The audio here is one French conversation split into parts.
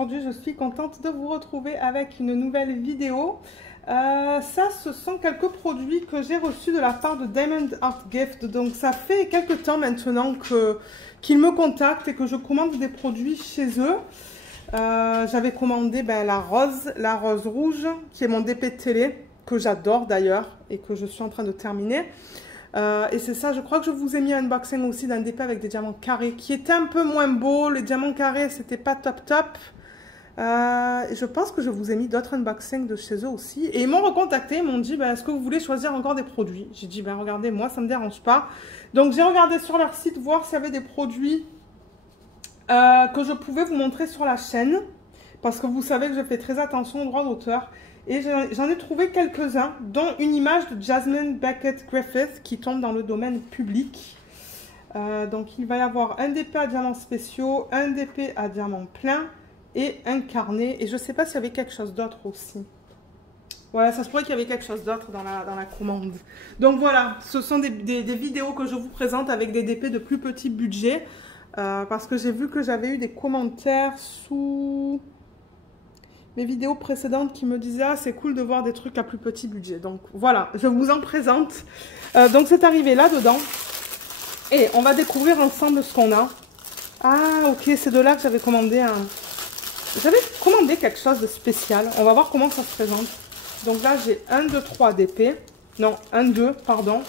aujourd'hui je suis contente de vous retrouver avec une nouvelle vidéo. Ça, ce sont quelques produits que j'ai reçus de la part de Diamond Art Gift. Donc ça fait quelques temps maintenant qu'ils me contactent et que je commande des produits chez eux. J'avais commandé la rose rouge, qui est mon DP télé, que j'adore d'ailleurs et que je suis en train de terminer. Et c'est ça, je crois que je vous ai mis un unboxing aussi d'un DP avec des diamants carrés qui était un peu moins beau. Les diamants carrés, c'était pas top. Et je pense que je vous ai mis d'autres unboxings de chez eux aussi. Et ils m'ont recontacté, ils m'ont dit est-ce que vous voulez choisir encore des produits? J'ai dit regardez, moi ça me dérange pas. Donc j'ai regardé sur leur site voir s'il y avait des produits que je pouvais vous montrer sur la chaîne. Parce que vous savez que je fais très attention aux droits d'auteur. Et j'en ai trouvé quelques-uns, dont une image de Jasmine Beckett Griffith qui tombe dans le domaine public. Donc il va y avoir un DP à diamants spéciaux, un DP à diamants pleins et un carnet. Et je ne sais pas s'il y avait quelque chose d'autre aussi. Voilà, ça se pourrait qu'il y avait quelque chose d'autre dans la commande. Donc voilà, ce sont des vidéos que je vous présente avec des DP de plus petit budget. Parce que j'ai vu que j'avais eu des commentaires sous mes vidéos précédentes qui me disaient c'est cool de voir des trucs à plus petit budget. Donc voilà, je vous en présente. Donc c'est arrivé là-dedans. Et on va découvrir ensemble ce qu'on a. Ah ok, c'est de là que j'avais commandé quelque chose de spécial. On va voir comment ça se présente. Donc là j'ai 1, 2, 3 DP. Non, 1, 2, pardon.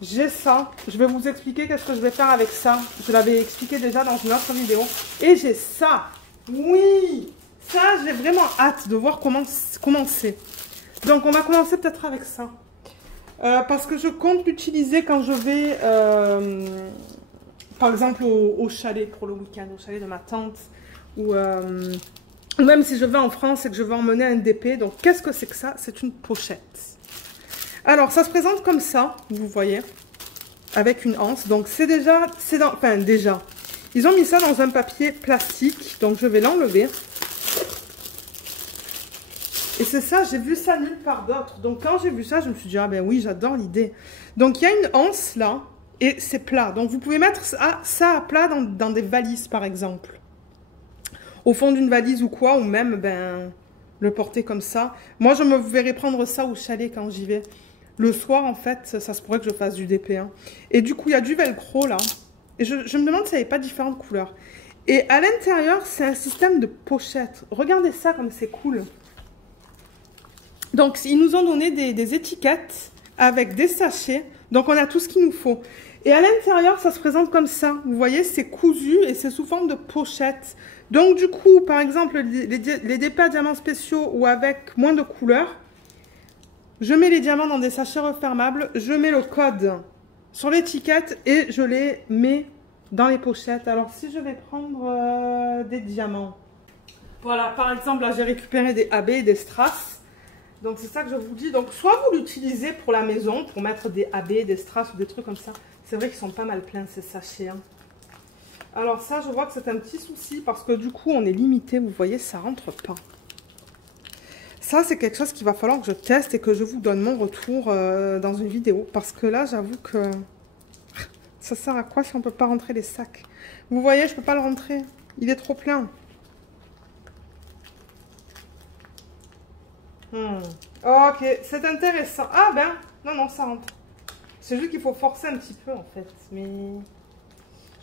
J'ai ça. Je vais vous expliquer qu'est-ce que je vais faire avec ça. Je l'avais expliqué déjà dans une autre vidéo. Et j'ai ça. Oui, ça j'ai vraiment hâte de voir comment c'est. Donc on va commencer peut-être avec ça. Parce que je compte l'utiliser quand je vais, par exemple au chalet pour le week-end, au chalet de ma tante. Ou même si je vais en France et que je vais emmener un DP. Donc qu'est-ce que c'est que ça? C'est une pochette. Alors ça se présente comme ça, vous voyez, avec une anse. Donc c'est déjà, ils ont mis ça dans un papier plastique, donc je vais l'enlever. Et c'est ça, j'ai vu ça nulle part d'autre. Donc quand j'ai vu ça, je me suis dit, ah ben oui, j'adore l'idée. Donc il y a une anse là, et c'est plat. Donc vous pouvez mettre ça à plat dans des valises par exemple. Au fond d'une valise ou quoi, ou même le porter comme ça. Moi je me verrais prendre ça au chalet quand j'y vais. Le soir en fait, ça se pourrait que je fasse du DP. Hein. Et du coup il y a du velcro là. Et je me demande s'il n'y avait pas différentes couleurs. Et à l'intérieur, c'est un système de pochette. Regardez ça comme c'est cool. Donc, ils nous ont donné des étiquettes avec des sachets. Donc, on a tout ce qu'il nous faut. Et à l'intérieur, ça se présente comme ça. Vous voyez, c'est cousu et c'est sous forme de pochette. Donc, du coup, par exemple, les DP à diamants spéciaux ou avec moins de couleurs, je mets les diamants dans des sachets refermables. Je mets le code sur l'étiquette et je les mets dans les pochettes. Alors si je vais prendre des diamants, voilà, par exemple là j'ai récupéré des AB et des strass, donc c'est ça que je vous dis. Donc soit vous l'utilisez pour la maison pour mettre des AB, des strass ou des trucs comme ça. C'est vrai qu'ils sont pas mal pleins ces sachets hein. Alors ça je vois que c'est un petit souci parce que du coup on est limité, vous voyez, ça rentre pas. Ça, c'est quelque chose qu'il va falloir que je teste et que je vous donne mon retour dans une vidéo. Parce que là, j'avoue que ça sert à quoi si on ne peut pas rentrer les sacs? Vous voyez, je ne peux pas le rentrer. Il est trop plein. Ok, c'est intéressant. Ah ben, non, ça rentre. C'est juste qu'il faut forcer un petit peu en fait. Mais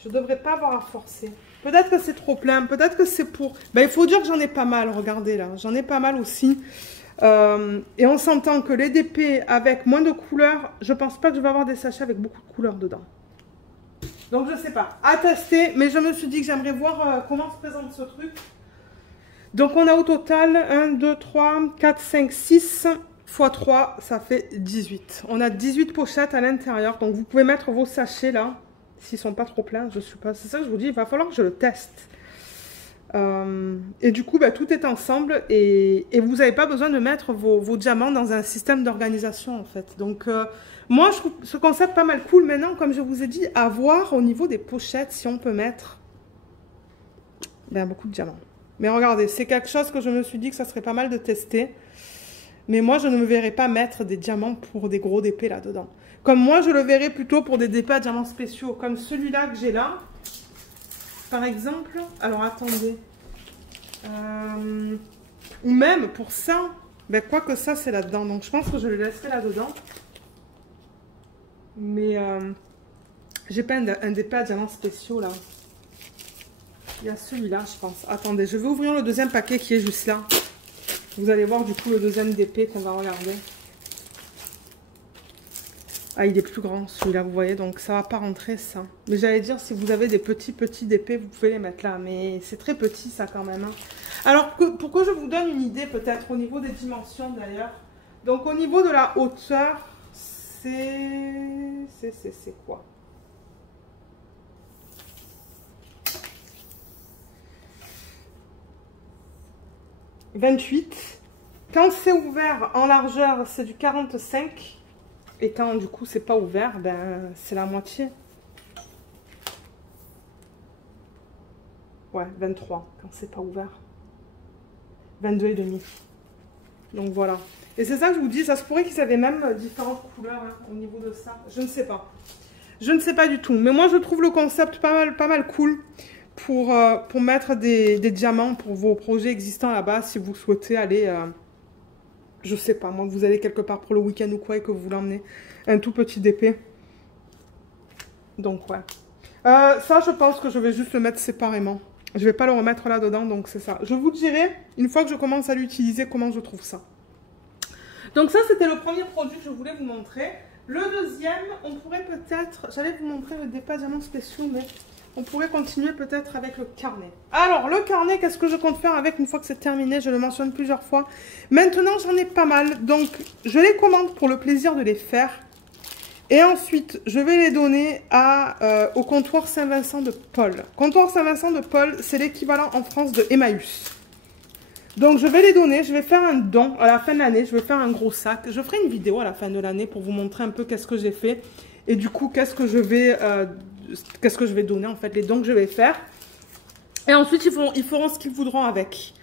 je ne devrais pas avoir à forcer. Peut-être que c'est trop plein, peut-être que c'est pour... il faut dire que j'en ai pas mal, regardez là. J'en ai pas mal aussi. Et on s'entend que les DP avec moins de couleurs, je pense pas que je vais avoir des sachets avec beaucoup de couleurs dedans. Donc je sais pas, à tester. Mais je me suis dit que j'aimerais voir comment se présente ce truc. Donc on a au total 1, 2, 3, 4, 5, 6 x 3, ça fait 18. On a 18 pochettes à l'intérieur. Donc vous pouvez mettre vos sachets là. S'ils sont pas trop pleins, je suis pas. C'est ça que je vous dis, il va falloir que je le teste. Et du coup, tout est ensemble et vous n'avez pas besoin de mettre vos diamants dans un système d'organisation en fait. Donc, moi, je trouve ce concept pas mal cool. Maintenant, comme je vous ai dit, à voir au niveau des pochettes si on peut mettre beaucoup de diamants. Mais regardez, c'est quelque chose que je me suis dit que ça serait pas mal de tester. Mais moi, je ne me verrais pas mettre des diamants pour des gros DP là-dedans. Comme moi, je le verrais plutôt pour des DP à diamants spéciaux, comme celui-là que j'ai là. par exemple, alors attendez, ou même pour ça, ben, quoi que ça c'est là-dedans, donc je pense que je le laisserai là-dedans. Mais j'ai pas un d'épée à diamants spéciaux là. Il y a celui-là, je pense. Attendez, je vais ouvrir le deuxième paquet qui est juste là. Vous allez voir du coup le deuxième d'épée qu'on va regarder. Ah, il est plus grand celui-là, vous voyez, donc ça va pas rentrer ça. Mais j'allais dire, si vous avez des petits d'épée, vous pouvez les mettre là. Mais c'est très petit ça quand même. Hein. Alors, pour que je vous donne une idée peut-être au niveau des dimensions d'ailleurs. Donc au niveau de la hauteur, c'est quoi? « 28. Quand c'est ouvert en largeur, c'est du 45. Et quand du coup c'est pas ouvert, ben c'est la moitié. Ouais, 23 quand c'est pas ouvert. 22,5. Donc voilà. Et c'est ça que je vous dis, ça se pourrait qu'ils avaient même différentes couleurs hein, au niveau de ça. Je ne sais pas. Je ne sais pas du tout. Mais moi je trouve le concept pas mal cool pour mettre des diamants pour vos projets existants là-bas si vous souhaitez aller... je sais pas, moi, vous allez quelque part pour le week-end ou quoi et que vous l'emmenez un tout petit d'épée. Donc, ouais. Ça, je pense que je vais juste le mettre séparément. Je vais pas le remettre là-dedans, donc c'est ça. Je vous dirai, une fois que je commence à l'utiliser, comment je trouve ça. Donc ça, c'était le premier produit que je voulais vous montrer. Le deuxième, on pourrait peut-être... J'allais vous montrer des pas diamants spéciaux, mais... On pourrait continuer peut-être avec le carnet. Alors, le carnet, qu'est-ce que je compte faire avec une fois que c'est terminé? Je le mentionne plusieurs fois. Maintenant, j'en ai pas mal. Donc, je les commande pour le plaisir de les faire. Et ensuite, je vais les donner au comptoir Saint-Vincent de Paul. Comptoir Saint-Vincent de Paul, c'est l'équivalent en France de Emmaüs. Donc, je vais les donner. Je vais faire un don à la fin de l'année. Je vais faire un gros sac. Je ferai une vidéo à la fin de l'année pour vous montrer un peu qu'est-ce que j'ai fait. Et du coup, qu'est-ce que je vais donner, en fait, les dons que je vais faire. Et ensuite, ils feront ce qu'ils voudront avec.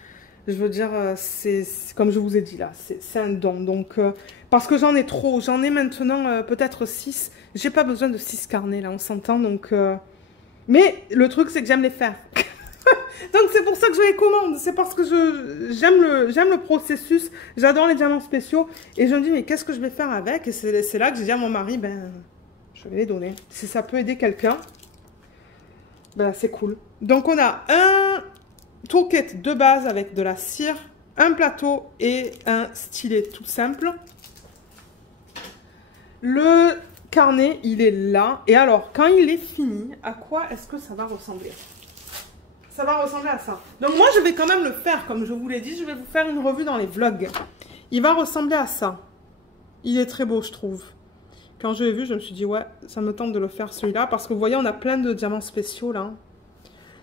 Je veux dire, c'est comme je vous ai dit là, c'est un don. Donc, parce que j'en ai trop, j'en ai maintenant peut-être 6. J'ai pas besoin de 6 carnets, là, on s'entend. Donc, mais le truc, c'est que j'aime les faire. Donc, c'est pour ça que je les commande. C'est parce que j'aime le processus. J'adore les diamants spéciaux. Et je me dis, mais qu'est-ce que je vais faire avec? Et c'est là que j'ai dit à mon mari, ben... Je vais les donner. Si ça peut aider quelqu'un, ben c'est cool. Donc, on a un toolkit de base avec de la cire, un plateau et un stylet tout simple. Le carnet, il est là. Et alors, quand il est fini, à quoi est-ce que ça va ressembler? Ça va ressembler à ça. Donc, moi, je vais quand même le faire. Comme je vous l'ai dit, je vais vous faire une revue dans les vlogs. Il va ressembler à ça. Il est très beau, je trouve. Quand je l'ai vu, je me suis dit, ouais, ça me tente de le faire celui-là. Parce que vous voyez, on a plein de diamants spéciaux là.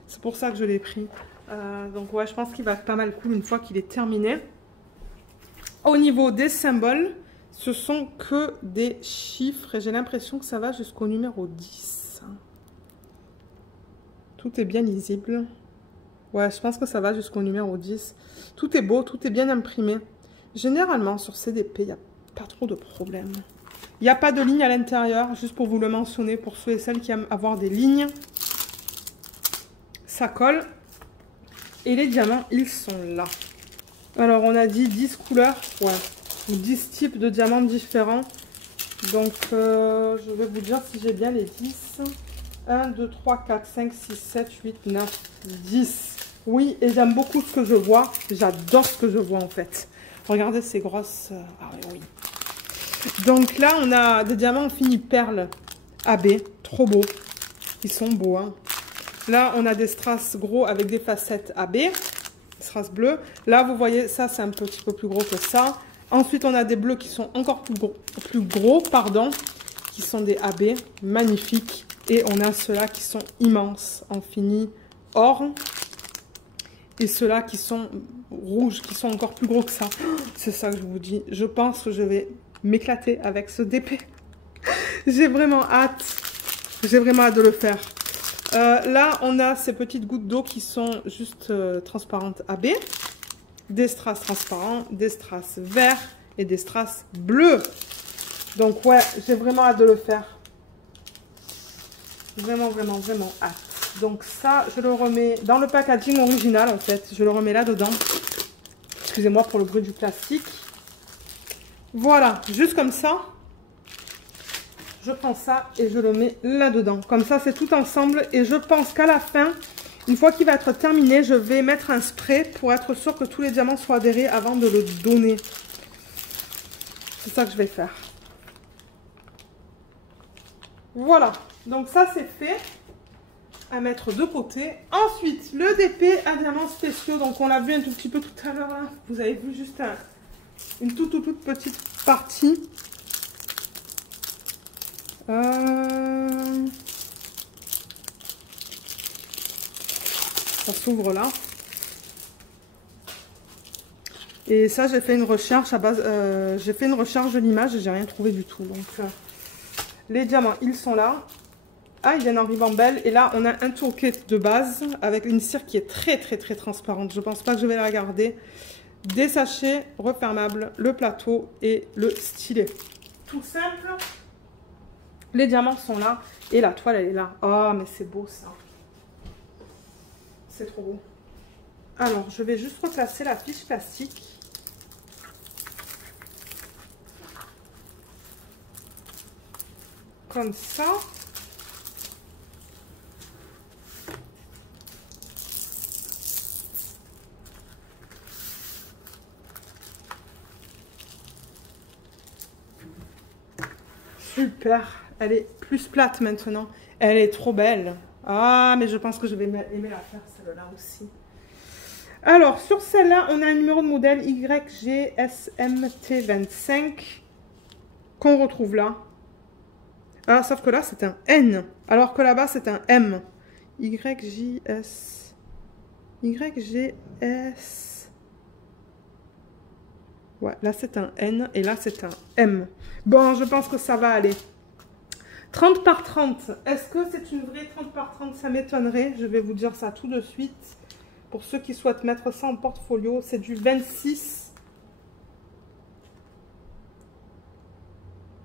C'est pour ça que je l'ai pris. Donc ouais, je pense qu'il va être pas mal cool une fois qu'il est terminé. Au niveau des symboles, ce sont que des chiffres. Et j'ai l'impression que ça va jusqu'au numéro 10. Tout est bien lisible. Ouais, je pense que ça va jusqu'au numéro 10. Tout est beau, tout est bien imprimé. Généralement, sur CDP, il n'y a pas trop de problèmes. Il n'y a pas de ligne à l'intérieur, juste pour vous le mentionner, pour ceux et celles qui aiment avoir des lignes. Ça colle. Et les diamants, ils sont là. Alors, on a dit 10 couleurs, ouais, ou 10 types de diamants différents. Donc, je vais vous dire si j'ai bien les 10. 1, 2, 3, 4, 5, 6, 7, 8, 9, 10. Oui, et j'aime beaucoup ce que je vois. J'adore ce que je vois, en fait. Regardez ces grosses... Ah oui. Donc là, on a des diamants en fini perle AB, trop beaux. Ils sont beaux, hein. Là, on a des strass gros avec des facettes AB, strass bleu. Là, vous voyez, ça, c'est un petit peu plus gros que ça. Ensuite, on a des bleus qui sont encore plus gros, qui sont des AB, magnifiques. Et on a ceux-là qui sont immenses, en fini or. Et ceux-là qui sont rouges, qui sont encore plus gros que ça. C'est ça que je vous dis. Je pense que je vais m'éclater avec ce DP. J'ai vraiment hâte. J'ai vraiment hâte de le faire. Là, on a ces petites gouttes d'eau qui sont juste transparentes AB. Des strass transparents, des strass verts et des strass bleus. Donc ouais, j'ai vraiment hâte de le faire. Vraiment, vraiment, vraiment hâte. Donc ça, je le remets dans le packaging original en fait. Je le remets là-dedans. Excusez-moi pour le bruit du plastique. Voilà, juste comme ça. Je prends ça et je le mets là-dedans. Comme ça, c'est tout ensemble. Et je pense qu'à la fin, une fois qu'il va être terminé, je vais mettre un spray pour être sûr que tous les diamants soient adhérés avant de le donner. C'est ça que je vais faire. Voilà. Donc ça, c'est fait. À mettre de côté. Ensuite, le DP à diamants spéciaux. Donc, on l'a vu un tout petit peu tout à l'heure. Vous avez vu juste une toute petite partie. Ça s'ouvre là. Et ça, j'ai fait une recherche à base. J'ai fait une recherche de l'image et j'ai rien trouvé du tout. Donc, les diamants, ils sont là. Ah, ils viennent en ribambelle. Et là, on a un toolkit de base avec une cire qui est très transparente. Je pense pas que je vais la garder. Des sachets refermables, le plateau et le stylet. Tout simple. Les diamants sont là. Et la toile, elle est là. Oh, mais c'est beau ça. C'est trop beau. Alors, je vais juste replacer la fiche plastique. Comme ça. Super. Elle est plus plate maintenant. Elle est trop belle. Ah, mais je pense que je vais aimer la faire, celle-là aussi. Alors, sur celle-là, on a un numéro de modèle YGSMT25 qu'on retrouve là. Ah, sauf que là, c'est un N, alors que là-bas, c'est un M. YGS... Ouais, là, c'est un N et là, c'est un M. Bon, je pense que ça va aller. 30 par 30. Est-ce que c'est une vraie 30 par 30? Ça m'étonnerait. Je vais vous dire ça tout de suite. Pour ceux qui souhaitent mettre ça en portfolio, c'est du 26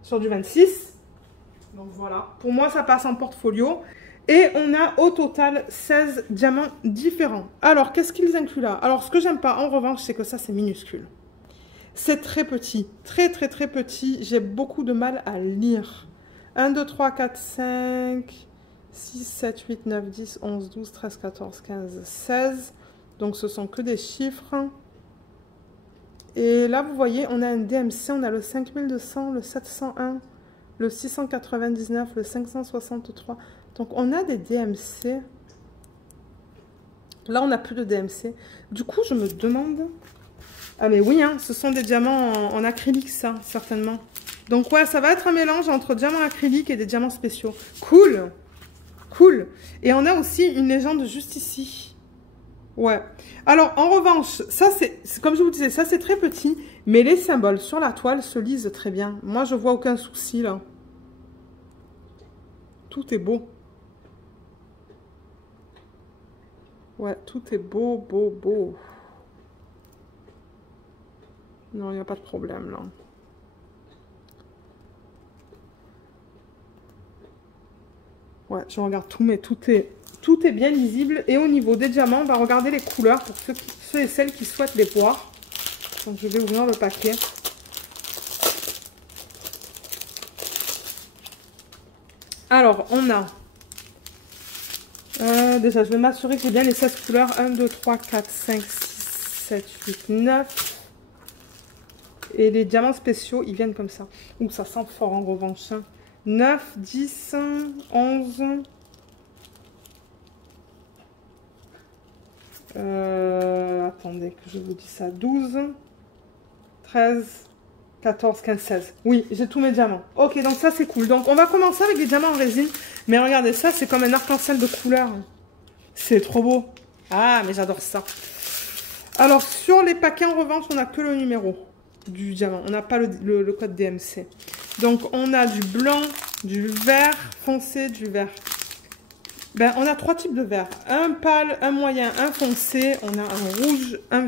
sur du 26. Donc voilà. Pour moi, ça passe en portfolio. Et on a au total 16 diamants différents. Alors, qu'est-ce qu'ils incluent là? Alors, ce que j'aime pas, en revanche, c'est que ça, c'est minuscule. C'est très petit. Très petit. J'ai beaucoup de mal à lire. 1, 2, 3, 4, 5, 6, 7, 8, 9, 10, 11, 12, 13, 14, 15, 16. Donc, ce sont que des chiffres. Et là, vous voyez, on a un DMC. On a le 5200, le 701, le 699, le 563. Donc, on a des DMC. Là, on n'a plus de DMC. Du coup, je me demande... Ah, mais oui, hein, ce sont des diamants en acrylique, ça, certainement. Donc, ouais, ça va être un mélange entre diamants acryliques et des diamants spéciaux. Cool! Cool! Et on a aussi une légende juste ici. Ouais. Alors, en revanche, ça, c'est comme je vous disais, ça, c'est très petit. Mais les symboles sur la toile se lisent très bien. Moi, je vois aucun souci, là. Tout est beau. Ouais, tout est beau, beau, beau. Non, il n'y a pas de problème, là. Ouais, je regarde tout, mais tout est bien lisible. Et au niveau des diamants, on va regarder les couleurs pour ceux et celles qui souhaitent les voir. Donc, je vais ouvrir le paquet. Alors, on a... déjà, je vais m'assurer que j'ai bien les 16 couleurs. 1, 2, 3, 4, 5, 6, 7, 8, 9. Et les diamants spéciaux, ils viennent comme ça. Ouh, ça sent fort en revanche. 9, 10, 11. Attendez que je vous dise ça. 12, 13, 14, 15, 16. Oui, j'ai tous mes diamants. Ok, donc ça c'est cool. Donc on va commencer avec les diamants en résine. Mais regardez ça, c'est comme un arc-en-ciel de couleurs. C'est trop beau. Ah, mais j'adore ça. Alors sur les paquets en revanche, on n'a que le numéro du diamant. On n'a pas le code DMC. Donc on a du blanc, du vert foncé, du vert. Ben, on a 3 types de vert. Un pâle, un moyen, un foncé. On a un rouge, un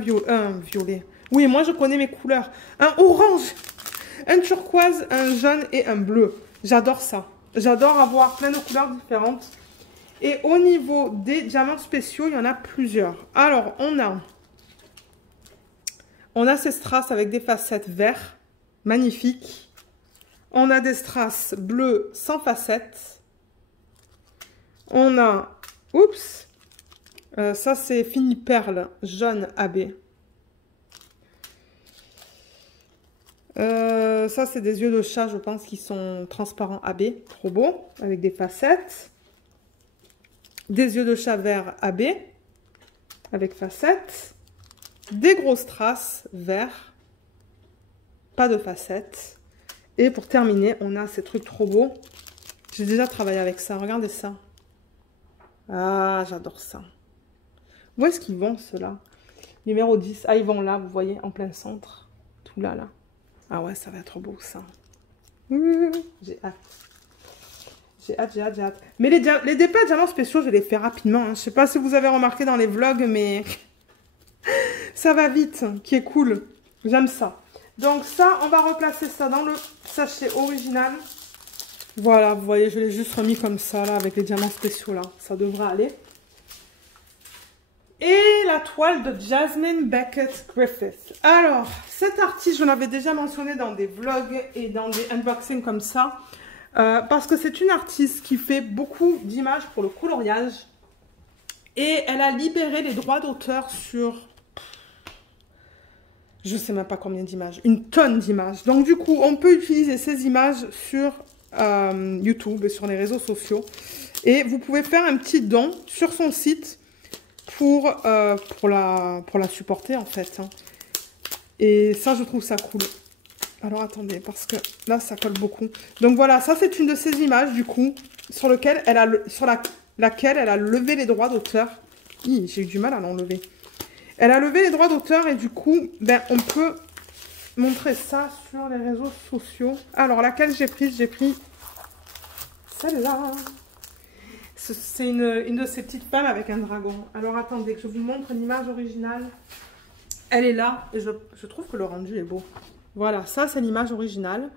violet. Oui, moi je connais mes couleurs. Un orange, un turquoise, un jaune et un bleu. J'adore ça. J'adore avoir plein de couleurs différentes. Et au niveau des diamants spéciaux, il y en a plusieurs. Alors, on a ces strass avec des facettes verts, magnifiques. On a des strass bleus sans facettes. On a, oups, ça c'est fini perle jaune AB. Ça c'est des yeux de chat, je pense, qui sont transparents AB, trop beau, avec des facettes. Des yeux de chat vert AB, avec facettes. Des gros strass verts, pas de facettes. Et pour terminer, on a ces trucs trop beaux. J'ai déjà travaillé avec ça, regardez ça. Ah, j'adore ça. Où est-ce qu'ils vont, ceux-là? Numéro 10. Ah, ils vont là, vous voyez, en plein centre. Tout là, là. Ah ouais, ça va être beau, ça. J'ai hâte. J'ai hâte, j'ai hâte, j'ai hâte. Mais les dépêches diamants spéciaux, je les fais rapidement. Hein. Je sais pas si vous avez remarqué dans les vlogs, mais ça va vite, qui est cool. J'aime ça. Donc ça, on va replacer ça dans le sachet original. Voilà, vous voyez, je l'ai juste remis comme ça, là, avec les diamants spéciaux, là. Ça devrait aller. Et la toile de Jasmine Beckett Griffith. Alors, cet artiste, je l'avais déjà mentionné dans des vlogs et dans des unboxings comme ça. Parce que c'est une artiste qui fait beaucoup d'images pour le coloriage. Et elle a libéré les droits d'auteur sur... je ne sais même pas combien d'images. Une tonne d'images. Donc du coup, on peut utiliser ces images sur YouTube et sur les réseaux sociaux. Et vous pouvez faire un petit don sur son site pour la supporter en fait. Hein. Et ça, je trouve ça cool. Alors attendez, parce que là, ça colle beaucoup. Donc voilà, ça c'est une de ces images du coup, sur laquelle elle a levé les droits d'auteur. J'ai eu du mal à l'enlever. Elle a levé les droits d'auteur et du coup, ben, on peut montrer ça sur les réseaux sociaux. Alors, laquelle j'ai prise? J'ai pris celle-là. C'est une de ces petites femmes avec un dragon. Alors, attendez que je vous montre l'image originale. Elle est là et je trouve que le rendu est beau. Voilà, ça c'est l'image originale.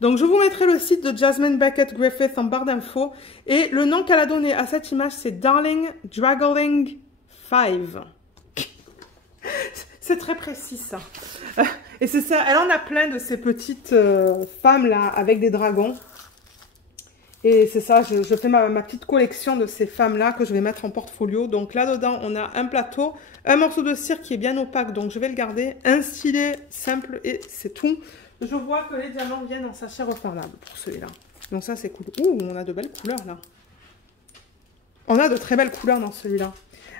Donc, je vous mettrai le site de Jasmine Beckett Griffith en barre d'infos. Et le nom qu'elle a donné à cette image, c'est Darling Draggling 5. C'est très précis, ça. Et c'est ça, elle en a plein de ces petites femmes-là, avec des dragons. Et c'est ça, je fais ma petite collection de ces femmes-là que je vais mettre en portfolio. Donc là-dedans, on a un plateau, un morceau de cire qui est bien opaque, donc je vais le garder. Un stylet simple et c'est tout. Je vois que les diamants viennent en sachet refermable pour celui-là. Donc ça, c'est cool. Ouh, on a de belles couleurs, là. On a de très belles couleurs dans celui-là.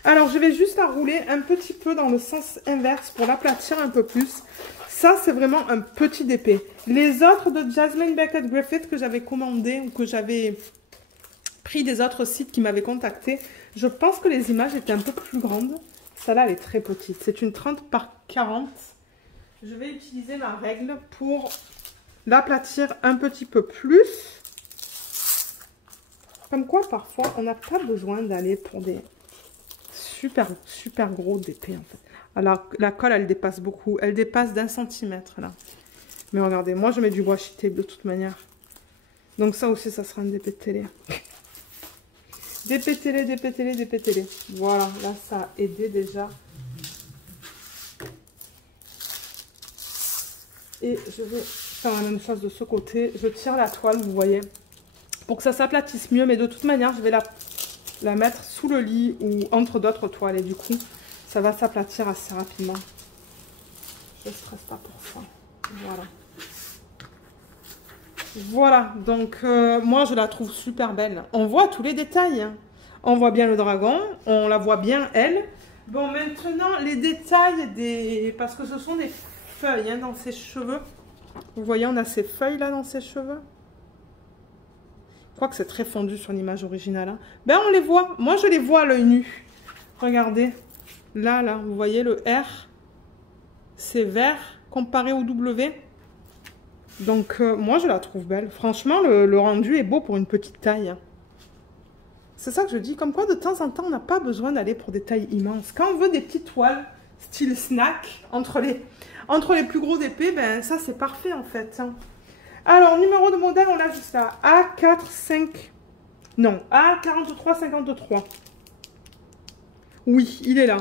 Alors, je vais juste la rouler un petit peu dans le sens inverse pour l'aplatir un peu plus. Ça, c'est vraiment un petit DP. Les autres de Jasmine Beckett Griffith que j'avais commandé ou que j'avais pris des autres sites qui m'avaient contacté, je pense que les images étaient un peu plus grandes. Celle-là, elle est très petite. C'est une 30 par 40. Je vais utiliser ma règle pour l'aplatir un petit peu plus. Comme quoi, parfois, on n'a pas besoin d'aller pour des super gros DP, en fait. Alors, la colle, elle dépasse beaucoup. Elle dépasse d'1 centimètre, là. Mais regardez, moi, je mets du washi tape de toute manière. Donc, ça aussi, ça sera un DP télé. DP télé, DP télé, DP télé. Voilà, là, ça a aidé déjà. Et je vais faire la même chose de ce côté. Je tire la toile, vous voyez, pour que ça s'aplatisse mieux. Mais de toute manière, je vais la mettre sous le lit ou entre d'autres toiles. Et du coup, ça va s'aplatir assez rapidement. Je ne stresse pas pour ça. Voilà. Voilà, donc moi je la trouve super belle. On voit tous les détails. Hein. On voit bien le dragon, on la voit bien elle. Bon, maintenant les détails des... parce que ce sont des feuilles hein, dans ses cheveux. Vous voyez, on a ces feuilles là dans ses cheveux. Je crois que c'est très fondu sur l'image originale. Hein. Ben on les voit, moi je les vois à l'œil nu. Regardez, là, vous voyez le R, c'est vert comparé au W. Donc, moi, je la trouve belle. Franchement, le rendu est beau pour une petite taille. C'est ça que je dis. Comme quoi, de temps en temps, on n'a pas besoin d'aller pour des tailles immenses. Quand on veut des petites toiles, style snack, entre les plus gros épées, ben ça, c'est parfait, en fait. Alors, numéro de modèle, on l'a juste là. A4, 5, Non, A43,53. Oui, il est là.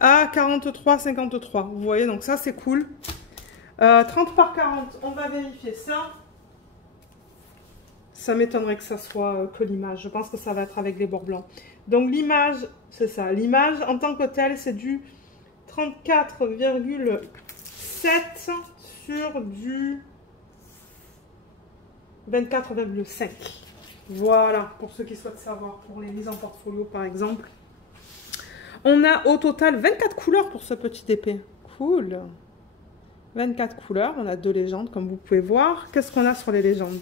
A43,53. Vous voyez, donc ça, c'est cool. 30 par 40, on va vérifier ça. Ça m'étonnerait que ça soit que l'image. Je pense que ça va être avec les bords blancs. Donc l'image, c'est ça. L'image en tant que telle, c'est du 34,7 sur du 24,5. Voilà, pour ceux qui souhaitent savoir, pour les mises en portfolio par exemple. On a au total 24 couleurs pour ce petit épée. Cool. 24 couleurs, on a 2 légendes comme vous pouvez voir. Qu'est-ce qu'on a sur les légendes?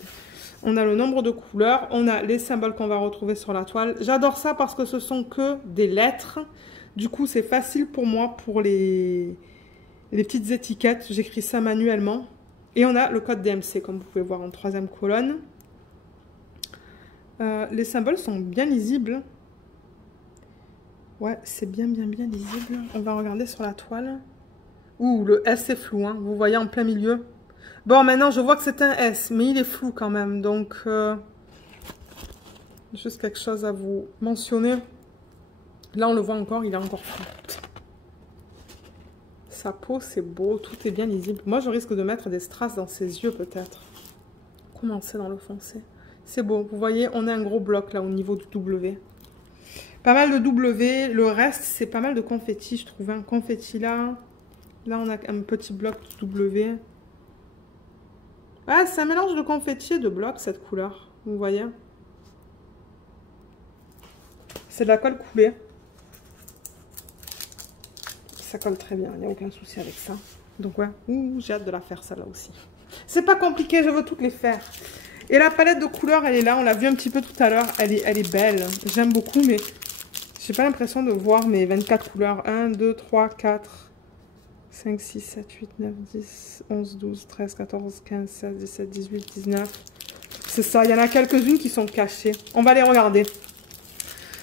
On a le nombre de couleurs, on a les symboles qu'on va retrouver sur la toile. J'adore ça parce que ce sont que des lettres. Du coup, c'est facile pour moi pour les petites étiquettes. J'écris ça manuellement. Et on a le code DMC, comme vous pouvez voir en 3e colonne. Les symboles sont bien lisibles. Ouais, c'est bien lisible. On va regarder sur la toile. Ouh, le S est flou, hein. Vous voyez en plein milieu. Bon, maintenant, je vois que c'est un S, mais il est flou quand même. Donc, juste quelque chose à vous mentionner. Là, on le voit encore, il est encore flou. Sa peau, c'est beau, tout est bien lisible. Moi, je risque de mettre des strass dans ses yeux, peut-être. Commencer dans le foncé. C'est beau. Vous voyez, on a un gros bloc, là, au niveau du W. Pas mal de W. Le reste, c'est pas mal de confetti, je trouve. Un confetti là. Là, on a un petit bloc de W. Ah, c'est un mélange de confetti et de bloc, cette couleur. Vous voyez? C'est de la colle coulée. Ça colle très bien, il n'y a aucun souci avec ça. Donc ouais, j'ai hâte de la faire, celle-là aussi. C'est pas compliqué, je veux toutes les faire. Et la palette de couleurs, elle est là. On l'a vu un petit peu tout à l'heure. Elle est belle. J'aime beaucoup, mais j'ai pas l'impression de voir mes 24 couleurs. 1, 2, 3, 4... 5, 6, 7, 8, 9, 10, 11, 12, 13, 14, 15, 16, 17, 18, 19. C'est ça, il y en a quelques-unes qui sont cachées. On va les regarder.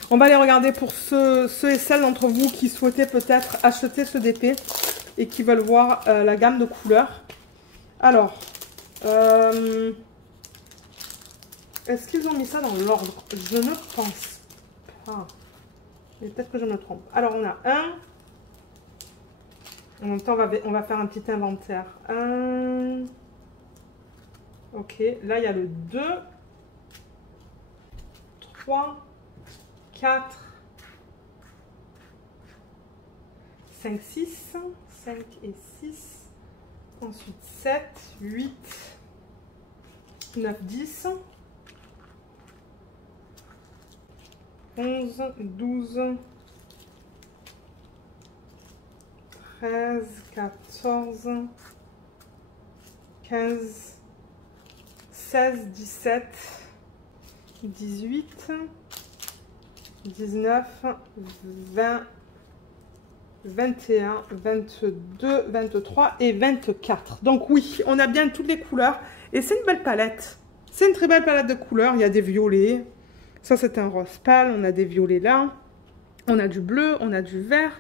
On va les regarder pour ceux et celles d'entre vous qui souhaitaient peut-être acheter ce DP et qui veulent voir la gamme de couleurs. Alors, est-ce qu'ils ont mis ça dans l'ordre? Je ne pense pas. Mais peut-être que je me trompe. Alors, on a un... En même temps, on va faire un petit inventaire. 1. Ok, là, il y a le 2. 3. 4. 5, 6. 5 et 6. Ensuite, 7, 8, 9, 10. 11, 12. 13, 14, 15, 16, 17, 18, 19, 20, 21, 22, 23 et 24. Donc oui, on a bien toutes les couleurs et c'est une belle palette. C'est une très belle palette de couleurs. Il y a des violets. Ça, c'est un rose pâle. On a des violets là. On a du bleu, on a du vert.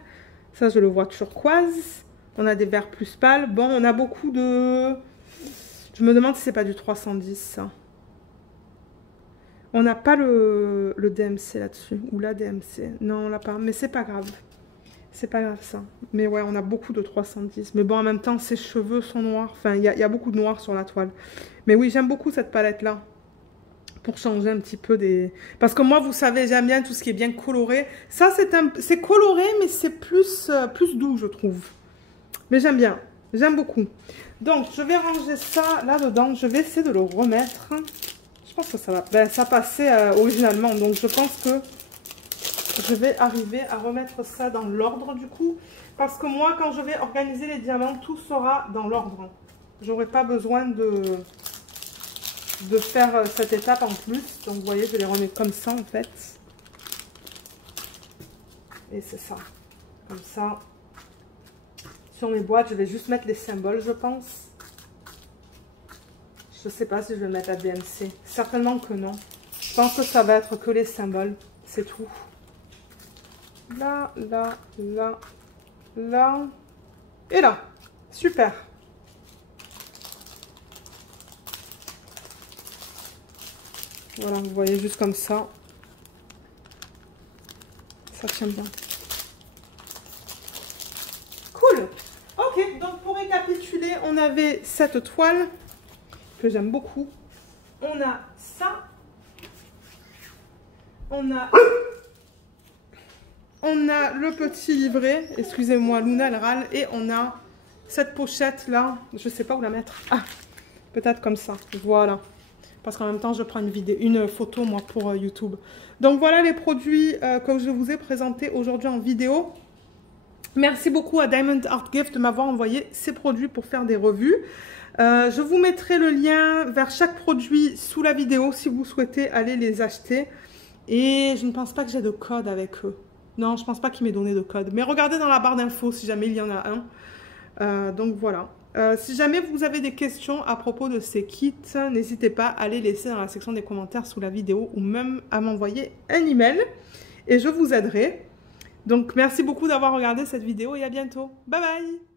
Ça, je le vois turquoise. On a des verts plus pâles. Bon, on a beaucoup de... Je me demande si c'est pas du 310, ça. On n'a pas le DMC là-dessus. Ou la DMC. Non, on l'a pas. Mais c'est pas grave. C'est pas grave, ça. Mais ouais, on a beaucoup de 310. Mais bon, en même temps, ses cheveux sont noirs. Enfin, il y a beaucoup de noir sur la toile. Mais oui, j'aime beaucoup cette palette-là. Pour changer un petit peu des... Parce que moi, vous savez, j'aime bien tout ce qui est bien coloré. Ça, c'est coloré, mais c'est plus doux, je trouve. Mais j'aime bien. J'aime beaucoup. Donc, je vais ranger ça là-dedans. Je vais essayer de le remettre. Je pense que ça va... Ben, ça passait originalement. Donc, je pense que je vais arriver à remettre ça dans l'ordre, du coup. Parce que moi, quand je vais organiser les diamants, tout sera dans l'ordre. J'aurai pas besoin de faire cette étape en plus. Donc, vous voyez, je les remets comme ça, en fait. Et c'est ça. Comme ça. Sur mes boîtes, je vais juste mettre les symboles, je pense. Je sais pas si je vais mettre la DMC. Certainement que non. Je pense que ça va être que les symboles. C'est tout. Là, là, là, là. Et là. Super. Voilà, vous voyez juste comme ça. ça tient bien. Cool. Ok, donc pour récapituler, on avait cette toile que j'aime beaucoup. On a ça. On a le petit livret. Excusez-moi, Luna elle râle. Et on a cette pochette là. Je sais pas où la mettre. Ah, peut-être comme ça. Voilà. Parce qu'en même temps, je prends une photo moi pour YouTube. Donc voilà les produits que je vous ai présentés aujourd'hui en vidéo. Merci beaucoup à Diamond Art Gift de m'avoir envoyé ces produits pour faire des revues. Je vous mettrai le lien vers chaque produit sous la vidéo si vous souhaitez aller les acheter. Et je ne pense pas que j'ai de code avec eux. Non, je ne pense pas qu'il m'ait donné de code. Mais regardez dans la barre d'infos si jamais il y en a un. Donc voilà. Si jamais vous avez des questions à propos de ces kits, n'hésitez pas à les laisser dans la section des commentaires sous la vidéo ou même à m'envoyer un email et je vous aiderai. Donc merci beaucoup d'avoir regardé cette vidéo et à bientôt. Bye bye!